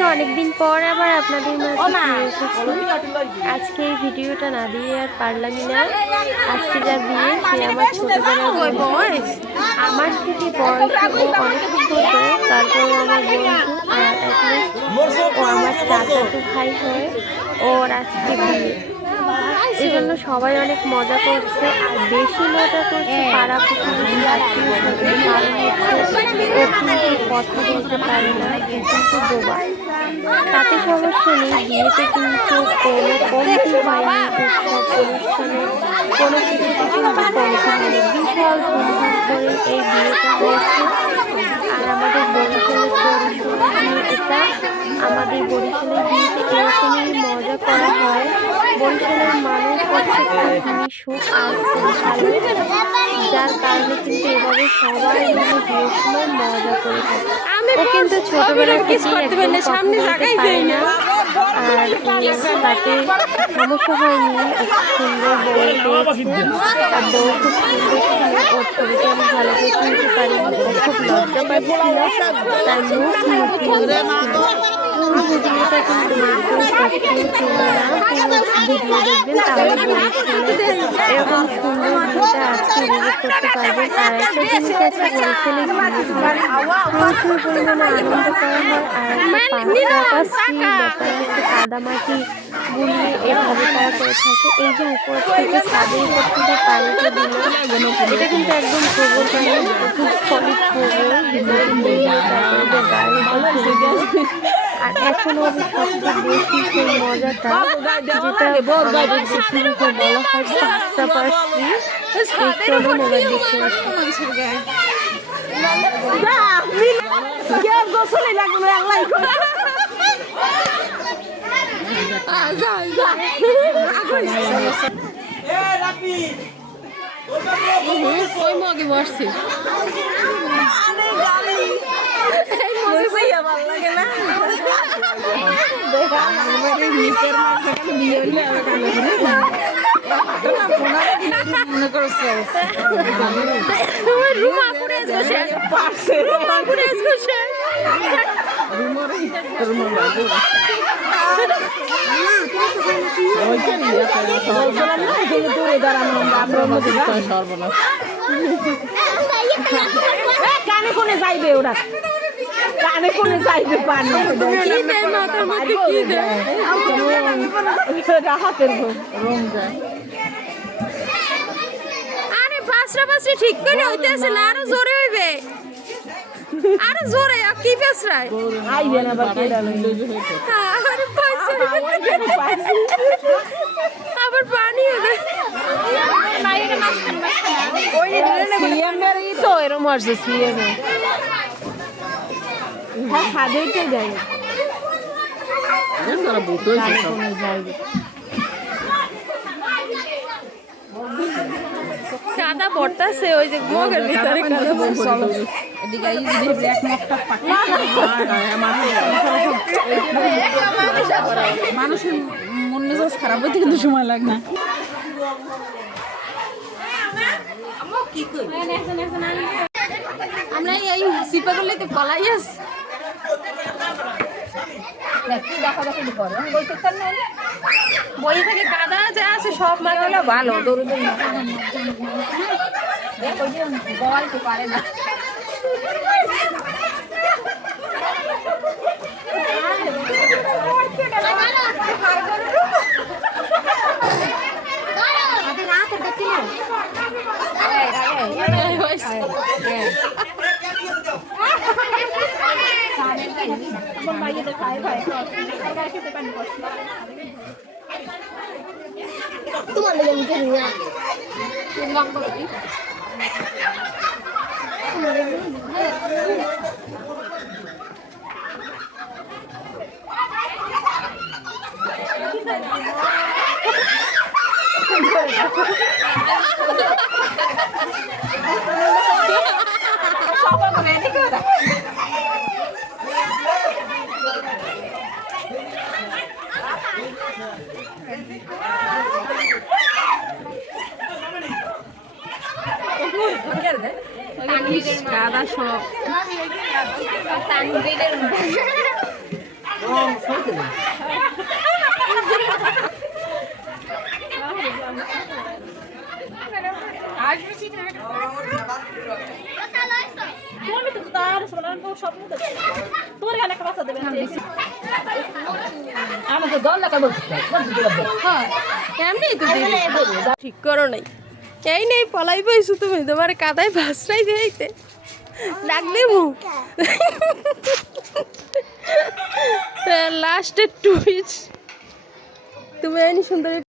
আজকে অনেকদিন পর আবার আপনাদের মাঝে ফিরে এসেছি। আজকে এই ভিডিওটা না দিয়ে আর পারলামই না। আজকে যার বিয়ে সে আমার ছোটবেলার বন্ধু, আমার থেকে বয়সে ও অনেক ছোট, তারপরে আমার বন্ধু। আর ও আমার চাচাতো ভাই হয়। ওর আজকে বিয়ে, এই জন্য সবাই অনেক মজা করছে। আর বেশি মজা করছে পাড়া প্রতিবেশী আত্মীয় স্বজন। কারণ হচ্ছে ও কিন্তু কথা বলতে পারে না, ও কিন্তু বোবা। তাতে সমস্যা নেই, বিয়েতে কিন্তু কোনো কমতি হয়নি। উৎসব অনুষ্ঠানে কোনো কিছুতে কিন্তু কমতি হয়নি। বিশাল ধুমধাম করে এই বিয়েটা হয়েছে। আর আমাদের বরিশালের বিয়ে এটা, আমাদের বরিশালের বিয়েতে এরকমই মজা করা হয়। বরিশালের মানুষ হচ্ছে খুব মিশুক আর খুব ভালো, যার কারণে কিন্তু এভাবে সবাই মিলে বিয়ের সময় মজা করে থাকে। ও কিন্তু ছোটবেলা থেকেই একদম কথা বলতে পারে না, আর তাতে সমস্যা হয়নি। খুব সুন্দর বউ পেয়েছে, আর বউ খুব সুন্দর ছিল। ওর ছবিটা আমি ভালো করে তুলতে পারিনি, ও খুব লজ্জা পাচ্ছিল, তার মুখ লুকিয়ে পুরো ভিডিওটা কিন্তু ভিডিও দেখবেন, তাহলে এরকম সুন্দর ভিডিওটা আজকে উপভোগ করতে পারবেন। আর একটা জিনিস আছে, বরিশালে প্রচুর পরিমাণে আনন্দ করা হয়। আর ব্যাপার হচ্ছে কাদামাটি গুলিয়ে এভাবে তারা করে থাকে। এই যে উপর থেকে ছাদের উপর থেকে পানিটা দিল, এটা কিন্তু একদম গোবর পানি, খুব সলিড গোবর, তারপরে গায়ে। আর এখন হবে সবচেয়ে বেশি সেই মজাটা, যেটা আমাদের দেশের উপর বলা হয় পাশাপাশি। চলুন এবার দেখে আসি। বসছি ভালো লাগে না, মনে করছে কানে কোনে যাইবে ওরা, কানে কোনে যাইবে পানি রাহাতের রং যায়। আরে পাঁচটা ঠিক করে হইতেছে না, আরো জোরে হইবে, আরো জোরে। কি পেছরায় আইবে না, আবার পানি হবে। তো এরকম আসছে সিএমে খাদেরকে যাই কাদা পড়তেছে, ওই যে মগের ভিতরে মানুষের মন মেজাজ খারাপ হইতে কিন্তু সময় লাগে না। আমরা এই সিপা করলে তো পালাই আস বই থেকে কাদা যা আছে সব মাথাগুলো ভালো দৌড়দৌড়ি বলতে পারে না। তোমার দাদা সব ঠিক করো নাই এই নেই পলাই পাইছো তুমি তোমার কাদায় ভাসরাই দিতে ডাক দেবো লাস্টের টুইস্ট তুমি সুন্দর